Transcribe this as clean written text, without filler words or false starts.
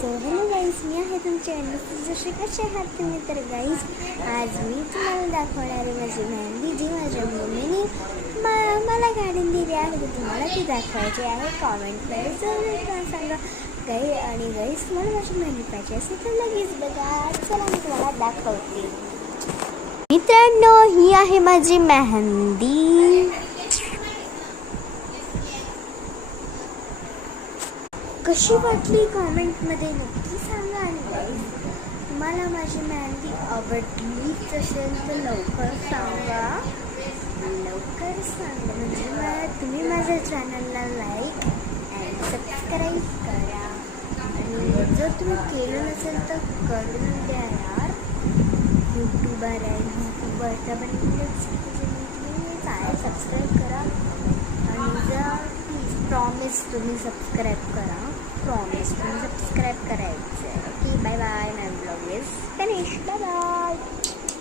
So hello guys, मी आहे तुमच्या जसे कसे आहात तुम्ही. तर गाईज, आज मी तुम्हाला दाखवणार आहे माझी मेहंदी, जी माझ्या मम्मीने मला काढून दिली आहे. तर तुम्हाला ती दाखवायची आहे. कॉमेंटमध्ये जरूर सांगा गाई. आणि गाईज, मला माझी मेहंदी पाहिजे असेल तर लगेच बघा. चला मी तुम्हाला दाखवते. मित्रांनो, ही आहे माझी मेहंदी. कशी वाटली कॉमेंटमध्ये नक्की सांगा. आणि गाईज, तुम्हाला माझी मेहंदी आवडलीच असेल तर लवकर सांगा, म्हणजे तुम्ही माझ्या चॅनलला लाईक अँड सबस्क्राईब करा. आणि जर तुम्ही केलं नसेल तर करून द्या यार. यूट्यूबर आहे, यूट्यूबर तुम्ही काय सबस्क्राईब करा. आणि जर प्लीज प्रॉमिस तुम्ही सबस्क्राईब करा. प्रॉमिस तुम्ही सबस्क्राईब करा.